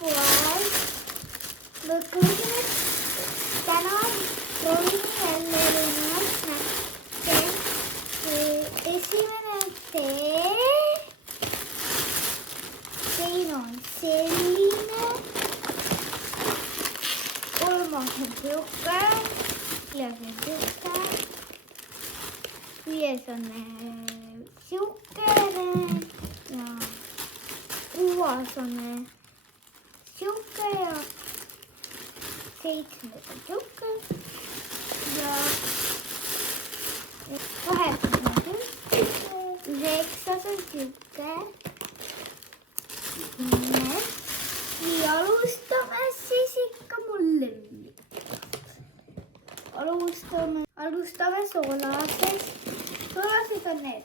poes mõtlesin, et täna proovin jälle esimene teine on selline, kolmas on siuke, neljas on siuke, viies on siukene ja kuues on siuke ja seitsmes on siuke ja kaheksas on siuke, üheksas on siuke. Nii alustame siis ikka mul lemmik. Alustame soolasest. Soolased on need.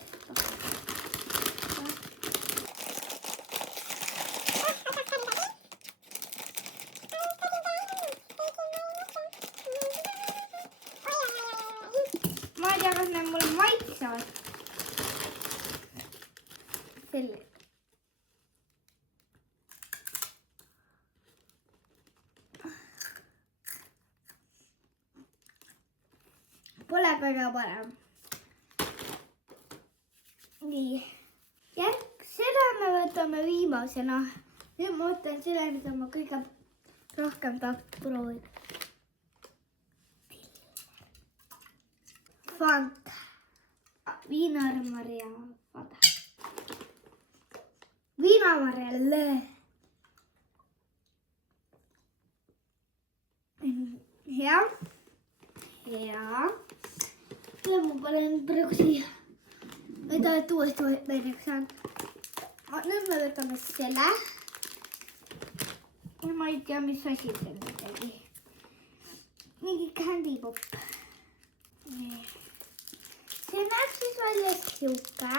Ma ei tea, kas need mulle maitsevad. Selle. Pole kõige parem. Nii. Seda me võtame viimasena. Nüüd ma võtan selle, mida ma kõige rohkem tahaks proovida. Fanta. Viinamarja. Viinamarjalle. Hea. Ja ma panen praegu siia. Ma ei taha, et uuesti näiteks saan. Nüüd me võtame selle. Ja ma ei tea, mis asi see on midagi. Mingi candy pop. See näeb siis välja siuke.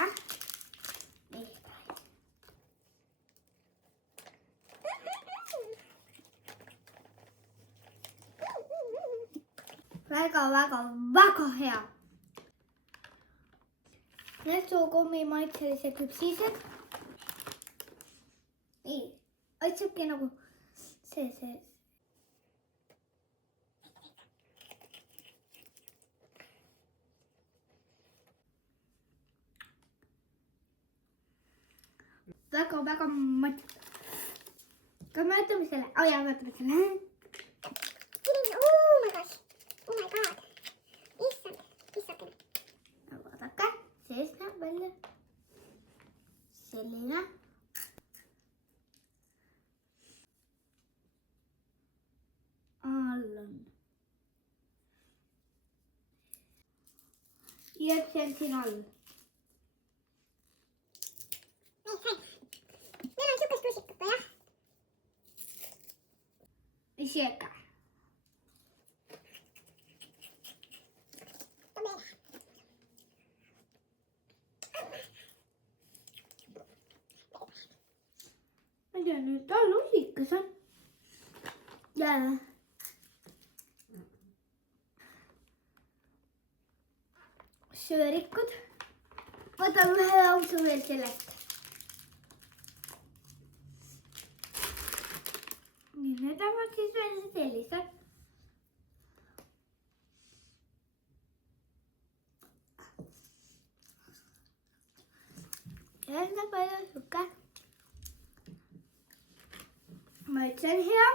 Väga hea. Need suukommi maitselised küpsised. Nii, otsibki nagu see. Väga maitsed. Ka me võtame selle. Jaa, me võtame selle. Oh my god. Issand. Vaadake, sees näeb välja selline. All on. Ja see on siin all. Meil on siukest lusikut, jah? Sieka. Ma ei tea, nüüd ta lusikas on. Jaa. Söörikud. Võtan ühe ausu veel sellest. Nii, need on siis veel sellised. Ja näeb välja siuke. Ma ütlen hea.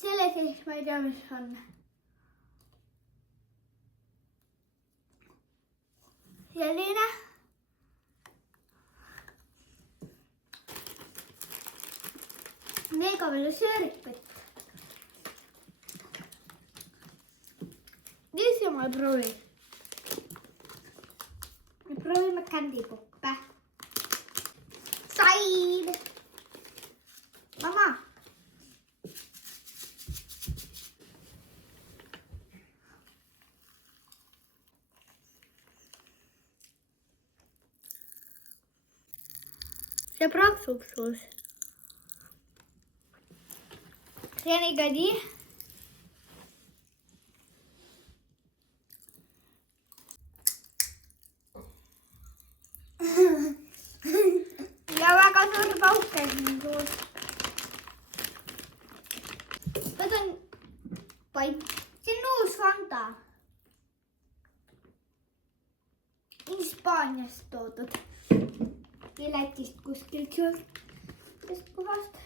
Selle sees ma ei tea, mis on. Selline. Mega palju söörikut. Nüüd see ma proovin. Me proovime candy poppe. Sain! Mama! See praksub suus. See on ikka nii. Ja väga suur pauk on suus. Soomest toodud. Või Lätist kuskilt sellest kohast.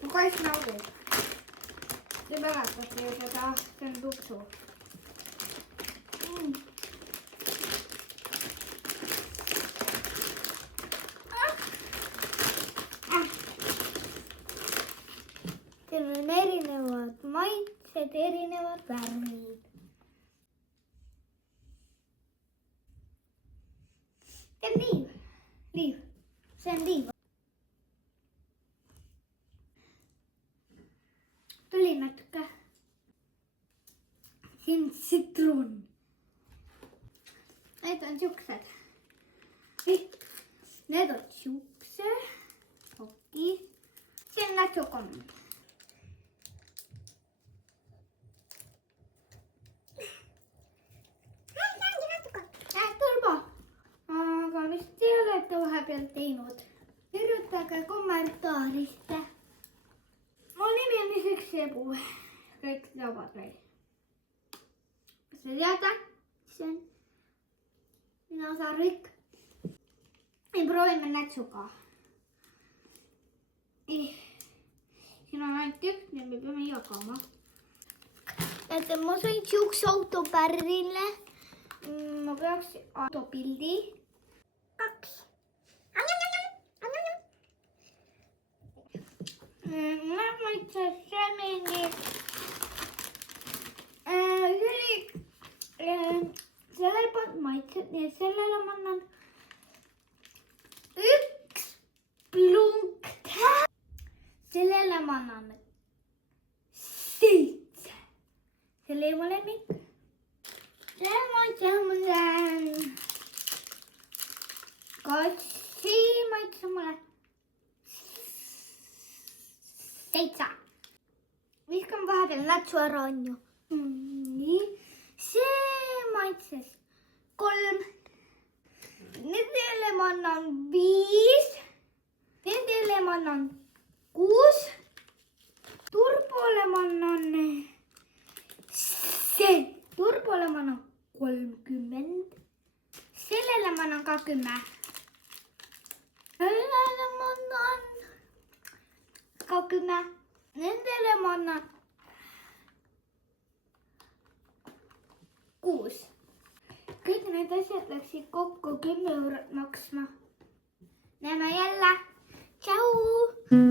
Ma kais naudib. Te mäletate ju seda, see on tuksu. Seal on erinevad maitsed, erinevad värvid. See on liiv. Liiv. See on liiv. Tuli natuke. Siin on sitruun. Need on siuksed. Need on siuksed. Okei. See on natsukomm. Aga mis te olete vahepeal teinud? Kirjutage kommentaarisse. Mu nimi on isegi Sebu. Kõik teavad veel. Kas te teate? See on mina Sarvik. Ja proovime nätsuga. Siin on ainult üks, nii me peame jagama. Et ma sain siukse autopärrile. Ma peaks autopildi. 2. Mulle maitses see mingi sellel polnud maitset, nii et sellele ma annan 1 plunk. Sellele ma annan 7. Selle ei ole lemmik. See maitses mulle 2 maitses mulle 7. Viskan vahepeal natsu ära, on ju. Nii. See maitses 3. Nendele ma annan 5. Nendele ma annan 6. Turbole ma annan 7. Turbole ma annan 30. Sellele ma annan ka 10. Sellele ma annan ka 10. Nendele ma annan 6. Kõik need asjad läksid kokku 10 eurot maksma. Näeme jälle. Tšau!